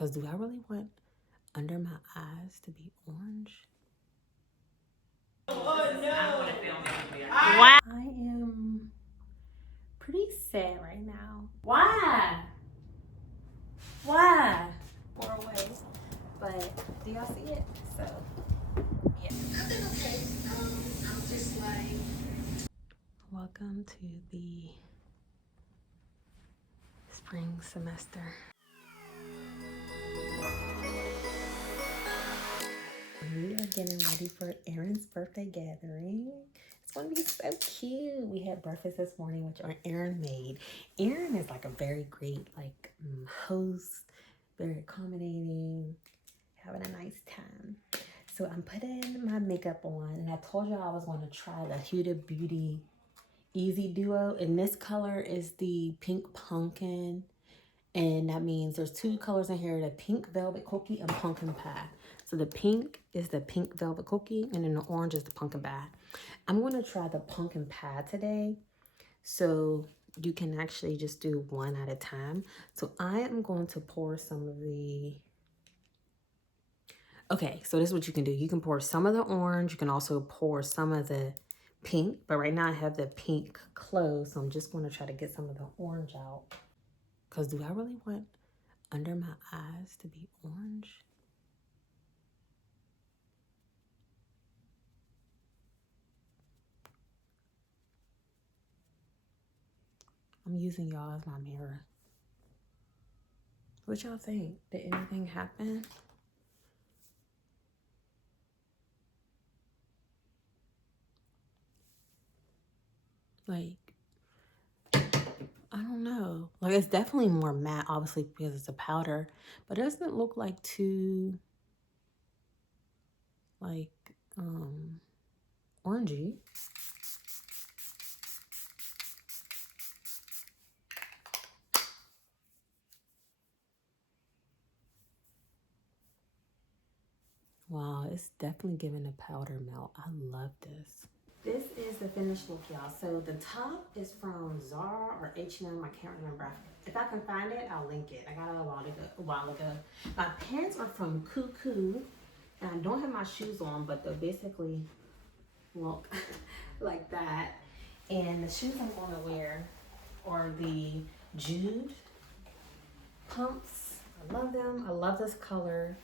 Because do I really want under my eyes to be orange? Oh no! Wow. I am pretty sad right now. Why? Why? Far away. But do y'all see it? So, yeah. Okay. I'm just like... Welcome to the spring semester. We are getting ready for Aaron's birthday gathering. It's gonna be so cute. We had breakfast this morning, which Aaron made. Aaron is like a very great host, very accommodating, having a nice time. So I'm putting my makeup on, and I told y'all I was going to try the Huda Beauty Easy Duo, and this color is the pink pumpkin, and that means there's two colors in here, the pink velvet cookie and pumpkin pie. So the pink is the pink velvet cookie, and then the orange is the pumpkin pie. I'm going to try the pumpkin pie today, so you can actually just do one at a time. So I am going to pour some of the... Okay, so this is what you can do. You can pour some of the orange. You can also pour some of the pink, but right now I have the pink closed, so I'm just going to try to get some of the orange out. Because do I really want under my eyes to be orange? I'm using y'all as my mirror. What y'all think? Did anything happen? Like, I don't know. Like, it's definitely more matte, obviously, because it's a powder. But it doesn't look like too, like, orangey. Wow, it's definitely giving a powder melt. I love this. This is the finished look, y'all. So the top is from Zara or H&M. I can't remember. If I can find it, I'll link it. I got it a while ago. My pants are from Cuckoo. And I don't have my shoes on, but they basically look like that. And the shoes I'm going to wear are the Jude pumps. I love them. I love this color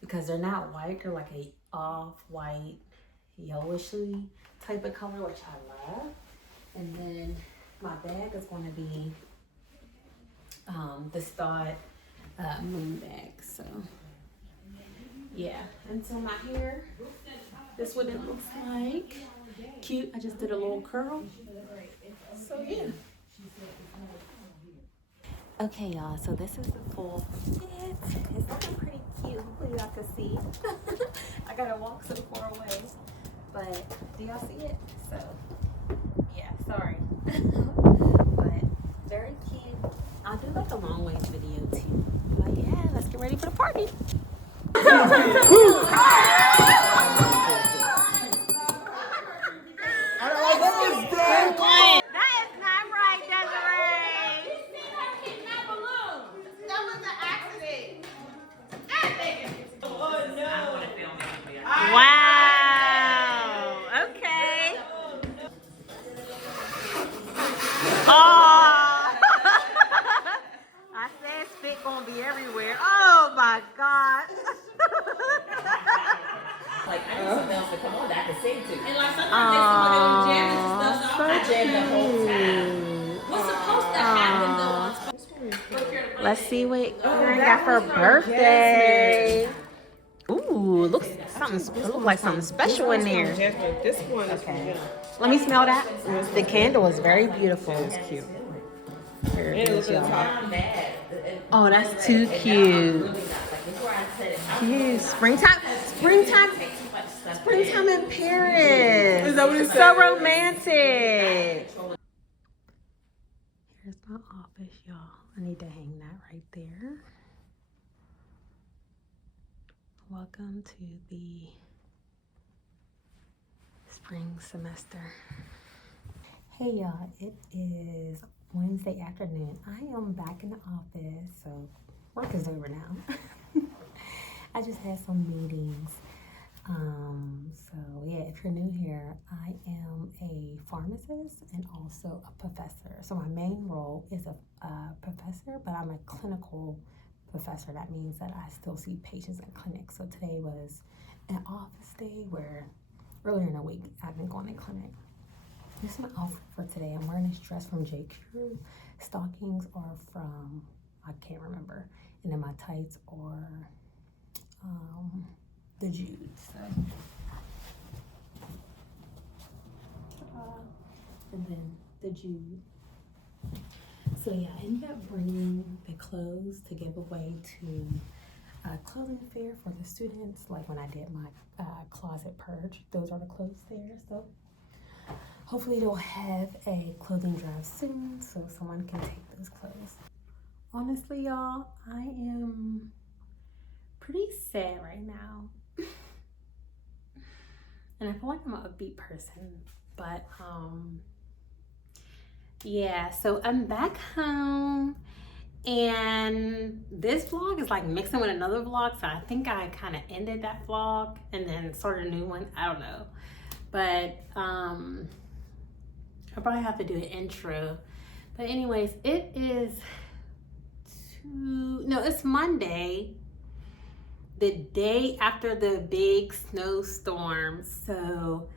because they're not white. They're like a off-white, yellowishly type of color, which I love. And then my bag is going to be the Stott moon bag. So yeah, and so my hair, this is what it looks like. Cute. I just did a little curl. So yeah. Okay, y'all, so this is the full fit. It's looking pretty cute. Hopefully y'all can see. I gotta walk so far away. But do y'all see it? So yeah, sorry. But very cute. I'll do like a long ways video too. But yeah, let's get ready for the party. Wow. Okay. Oh. I said spit gonna be everywhere. Oh my God. Like, I need something else to come on that I can sing to. And like sometimes they see when they were jamming and stuff, so I jammed the whole time. What's supposed to happen though? Let's see what Aaron got for birthday. Ooh, looks something. It looks like something special in there. This one is Okay. Let me smell that. The candle is very beautiful. It's cute. Here it is, y'all. Oh, that's too cute. Cute. Springtime in Paris. Is that what it's so romantic. Here's my office, y'all. I need to hang that right there. Welcome to the spring semester. Hey y'all, it is Wednesday afternoon. I am back in the office, so work is over now. I just had some meetings. So yeah, if you're new here, I am a pharmacist and also a professor. So my main role is a professor, but I'm a clinical professor. That means that I still see patients in clinic. So today was an office day where earlier in the week I've been going to clinic. This is my outfit for today. I'm wearing this dress from JQ. Stockings are from, I can't remember. And then my tights are the Jude. So. And then the Jude. So yeah, I ended up bringing the clothes to give away to a clothing fair for the students. Like when I did my closet purge, those are the clothes there. So hopefully they'll have a clothing drive soon so someone can take those clothes. Honestly, y'all, I am pretty sad right now. And I feel like I'm an upbeat person, but yeah, so I'm back home and this vlog is like mixing with another vlog, so I think I kind of ended that vlog and then started a new one. I don't know, but I'll probably have to do an intro. But anyways, it is it's Monday, the day after the big snowstorm. So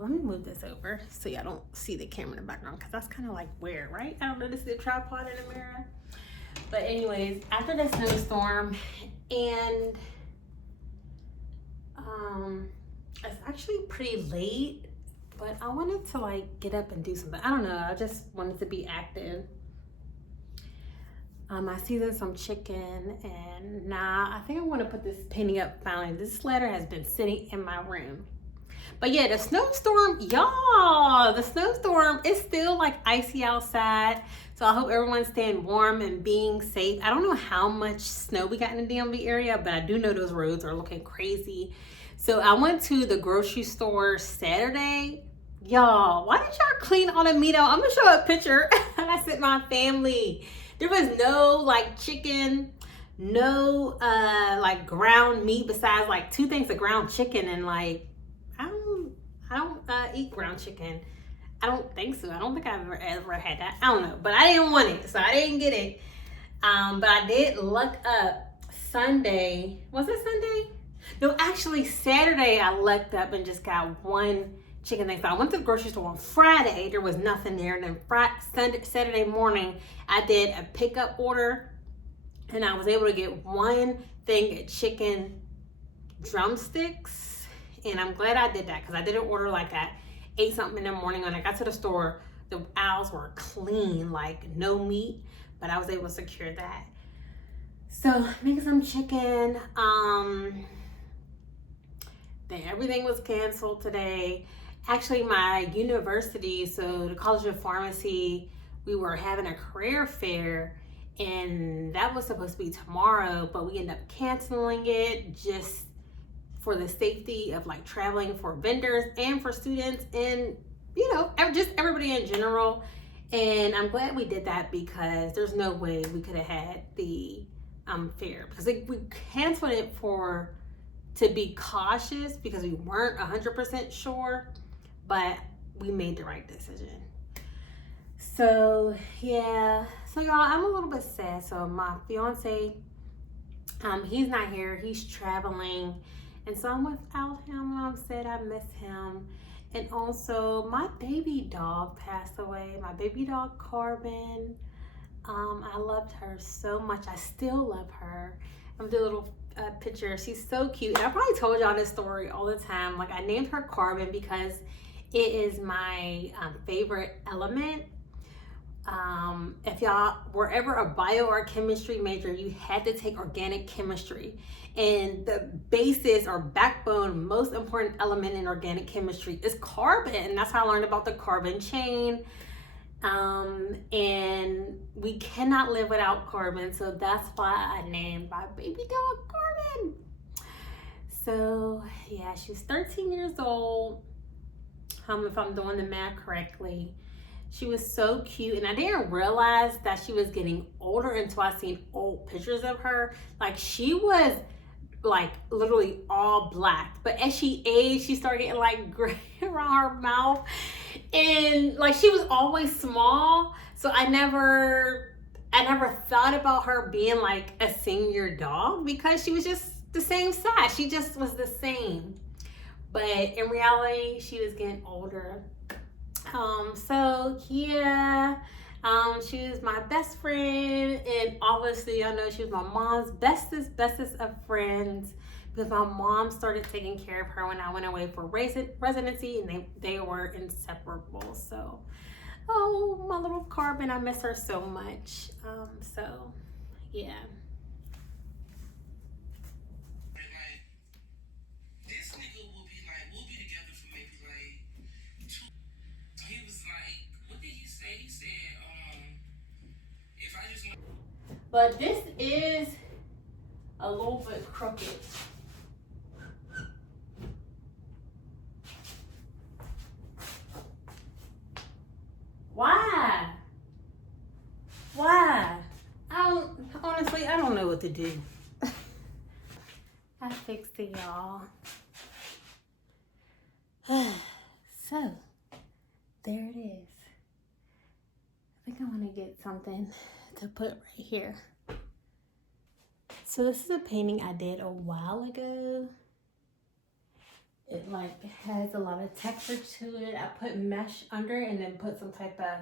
let me move this over so y'all don't see the camera in the background, because that's kind of like weird, right? I don't know, this is a tripod in the mirror. But anyways, after the snowstorm, and it's actually pretty late, but I wanted to like get up and do something. I don't know, I just wanted to be active. I seasoned some chicken, and now I think I want to put this painting up finally. This letter has been sitting in my room. But yeah, the snowstorm, y'all, the snowstorm is still like icy outside. So I hope everyone's staying warm and being safe. I don't know how much snow we got in the DMV area, but I do know those roads are looking crazy. So I went to the grocery store Saturday. Y'all, why did y'all clean all the meat out? I'm gonna show a picture. I sent my family. There was no like chicken, no like ground meat besides like 2 things of ground chicken, and like I don't eat ground chicken. I don't think so. I don't think I've ever had that. I don't know, but I didn't want it, so I didn't get it. But I did look up Sunday. Was it Sunday? No, actually Saturday I looked up and just got 1 chicken thing. So I went to the grocery store on Friday. There was nothing there. And then Saturday morning, I did a pickup order, and I was able to get 1 thing of chicken drumsticks. And I'm glad I did that, because I didn't order like at 8 something in the morning. When I got to the store, the aisles were clean, like no meat, but I was able to secure that. So making some chicken. Then everything was canceled today. Actually, my university, so the College of Pharmacy, we were having a career fair, and that was supposed to be tomorrow, but we ended up canceling it just for the safety of like traveling for vendors and for students and, you know, just everybody in general. And I'm glad we did that, because there's no way we could have had the fair, because we canceled it to be cautious, because we weren't 100% sure, but we made the right decision. So yeah, so y'all, I'm a little bit sad. So my fiance, he's not here, he's traveling. And so I'm without him, and I'm sad. I miss him. And also, my baby dog passed away. My baby dog, Carbon. I loved her so much. I still love her. I'm doing a little picture. She's so cute. And I probably told y'all this story all the time. Like, I named her Carbon because it is my favorite element. If y'all were ever a bio or chemistry major, you had to take organic chemistry. And the basis or backbone, most important element in organic chemistry is carbon. And that's how I learned about the carbon chain. And we cannot live without carbon. So that's why I named my baby dog Carbon. So yeah, she's 13 years old. If I'm doing the math correctly. She was so cute, and I didn't realize that she was getting older until I seen old pictures of her. Like, she was like literally all black, but as she aged, she started getting like gray around her mouth, and like she was always small, so I never thought about her being like a senior dog because she was just the same size. She just was the same, but in reality, she was getting older. So yeah, she was my best friend, and obviously I know she was my mom's bestest of friends, because my mom started taking care of her when I went away for residency, and they were inseparable. So, oh, my little Carbon, I miss her so much. So yeah. But this is a little bit crooked. Why? Why? Honestly, I don't know what to do. I fixed it, y'all. So, there it is. I think I want to get something to put right here. So this is a painting I did a while ago. It like has a lot of texture to it. I put mesh under it and then put some type of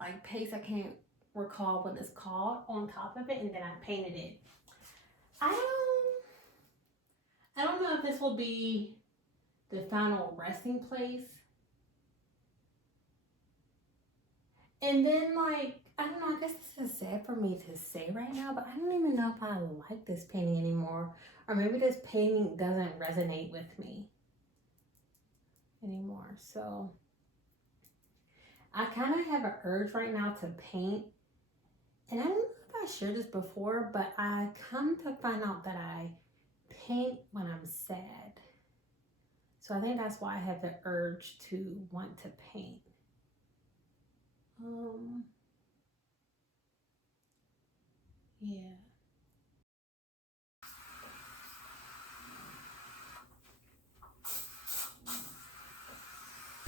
like paste, I can't recall what it's called, on top of it, and then I painted it. I don't know if this will be the final resting place. And then like, I don't know, I guess this is sad for me to say right now, but I don't even know if I like this painting anymore. Or maybe this painting doesn't resonate with me anymore. So I kind of have an urge right now to paint. And I don't know if I shared this before, but I come to find out that I paint when I'm sad. So I think that's why I have the urge to want to paint. Yeah.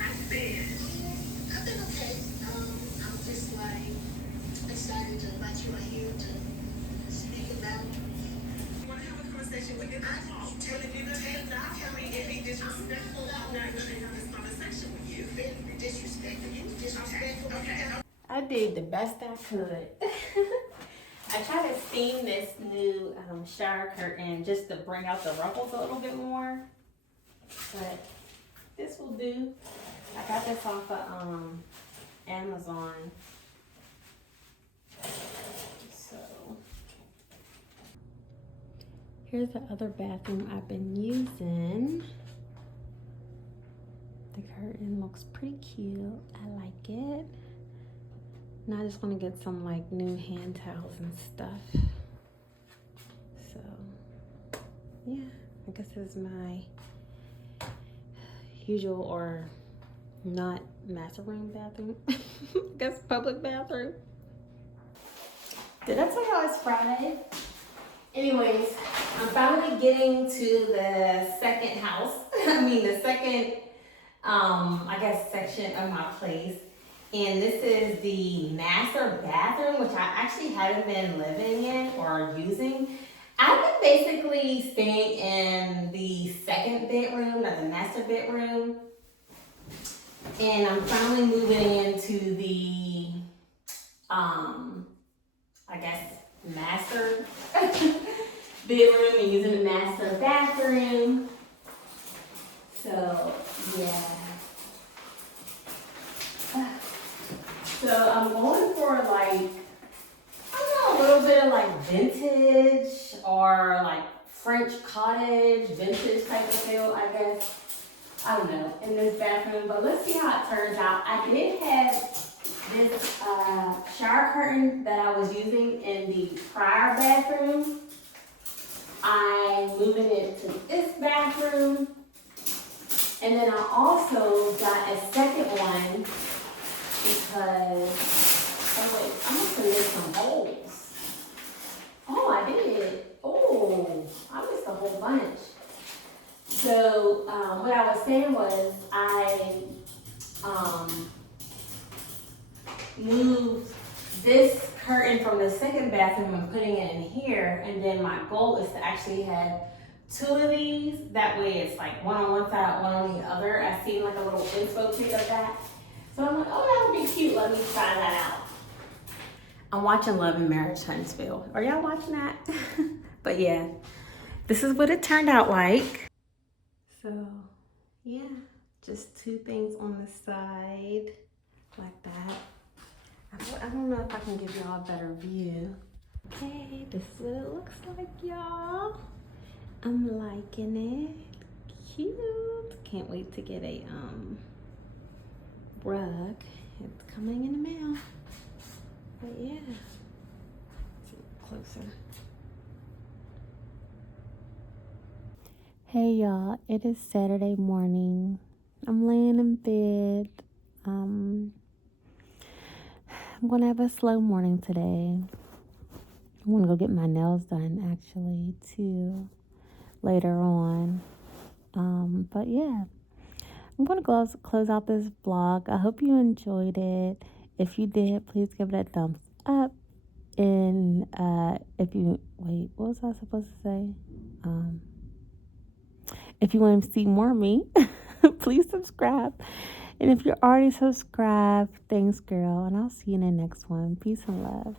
I've been okay. I'm just like excited to invite you right here to speak about. You want to have a conversation with you? I'm telling you to take not tell me and be disrespectful. I'm not going to have this conversation with you. Be disrespectful. You disrespectful. Okay. I did the best I could. I tried to steam this new shower curtain just to bring out the ruffles a little bit more, but this will do. I got this off of Amazon. So here's the other bathroom I've been using. The curtain looks pretty cute. I like it. Now I just want to get some like new hand towels and stuff. So yeah, I guess this is my usual or not master room bathroom. I guess public bathroom. Did I tell y'all it's Friday? Anyways, I'm finally getting to the second house. The second, I guess, section of my place. And this is the master bathroom, which I actually haven't been living in or using. I've been basically staying in the second bedroom, not the master bedroom. And I'm finally moving into the, I guess, master bedroom and using the master bathroom. So, yeah. So I'm going for like, I don't know, a little bit of like vintage or like French cottage, vintage type of feel, I guess. I don't know, in this bathroom, but let's see how it turns out. I did have this shower curtain that I was using in the prior bathroom. I'm moving it to this bathroom. And then I also got a second one because I'm going to make some holes. Oh, I did. Oh, I missed a whole bunch. So, what I was saying was I moved this curtain from the second bathroom and putting it in here, and then my goal is to actually have two of these. That way it's like one on one side, one on the other. I seen like a little inspo pic of that. So I'm like, oh, that would be cute. Let me try that out. I'm watching Love and Marriage Huntsville. Are y'all watching that? But yeah, this is what it turned out like. So yeah, just two things on the side like that. I don't know if I can give y'all a better view. Okay, this is what it looks like, y'all. I'm liking it. Cute. Can't wait to get a rug. It's coming in the mail. But yeah, let's look closer. Hey y'all, it is Saturday morning. I'm laying in bed. I'm gonna have a slow morning today. I'm gonna go get my nails done actually too later on. But yeah, I'm gonna close out this vlog. I hope you enjoyed it. If you did, please give it a thumbs up. And if you wait, what was I supposed to say? If you want to see more of me, please subscribe. And if you're already subscribed, thanks, girl. And I'll see you in the next one. Peace and love.